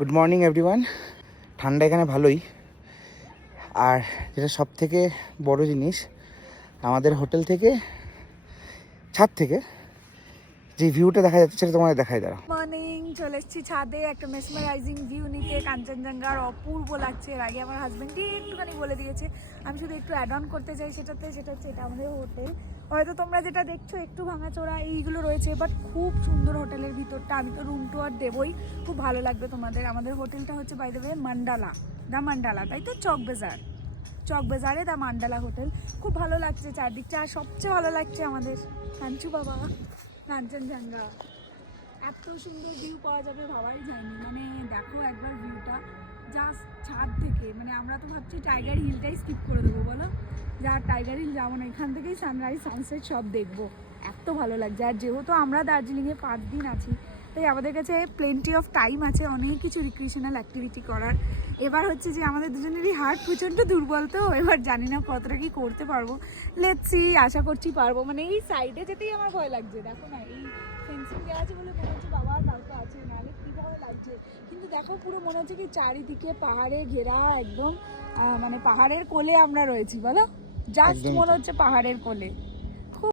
Good morning everyone. ঠান্ডা এখানে ভালোই, আর যেটা সব থেকে বড় জিনিস, আমাদের হোটেল থেকে ছাদ থেকে যে ভিউটা দেখা যাচ্ছে সেটা তোমাদের দেখাই দাঁড়াও। মর্নিং, চলে এসেছি ছাদে একটা মেসমারাইজিং ভিউ নিতে। কাঞ্চনজঙ্ঘার অপূর্ব লাগছে। এর আগে আমার হাজব্যান্ডই একটুখানি বলে দিয়েছে, আমি শুধু একটু অ্যাড অন করতে চাই সেটাতে। সেটা হচ্ছে এটা আমাদের হোটেল। হয়তো তোমরা যেটা দেখছো একটু ভাঙাচোরা এইগুলো রয়েছে, বাট খুব সুন্দর হোটেলের ভিতরটা। আমি তো রুম টুয়ার দেবই, খুব ভালো লাগবে তোমাদের। আমাদের হোটেলটা হচ্ছে by the way Mandala, the Mandala, তাই তো? চক বাজারে দ্য মান্ডালা হোটেল। খুব ভালো লাগছে চারদিকটা। আর সবচেয়ে ভালো লাগছে আমাদের কাঞ্চু বাবা, কাঞ্চনজঙ্ঘা। এত সুন্দর ভিউ পাওয়া যাবে ভাবাই যায়নি। মানে দেখো একবার ভিউটা জাস্ট ছাদ থেকে। মানে আমরা তো ভাবছি টাইগার হিলটাই স্কিপ করে দেবো, বলো, যা টাইগার হিল যাবো না, এখান থেকেই সানরাইজ সানসেট সব দেখবো। এত ভালো লাগছে। আর যেহেতু আমরা দার্জিলিংয়ে 5 দিন আছি, তাই আমাদের কাছে প্লেন্টি অফ টাইম আছে অনেক কিছু রিক্রিয়েশনাল অ্যাক্টিভিটি করার। এবার হচ্ছে যে আমাদের দুজনেরই হার্ট প্রচণ্ড দুর্বল, তো এবার জানি না কতটা কি করতে পারবো। লেটস সি, আশা করছি পারবো। মানে এই সাইডে যেতেই আমার ভয় লাগছে। দেখো না, এই ফেন্সিং দেওয়া আছে বলে মনে হচ্ছে বাবা কাউকে আছে, নাহলে কীভাবে লাগছে। কিন্তু দেখো পুরো মনে হচ্ছে কি চারিদিকে পাহাড়ে ঘেরা একদম, মানে পাহাড়ের কোলে আমরা রয়েছি, বলো, জাস্ট মনে হচ্ছে পাহাড়ের কোলে।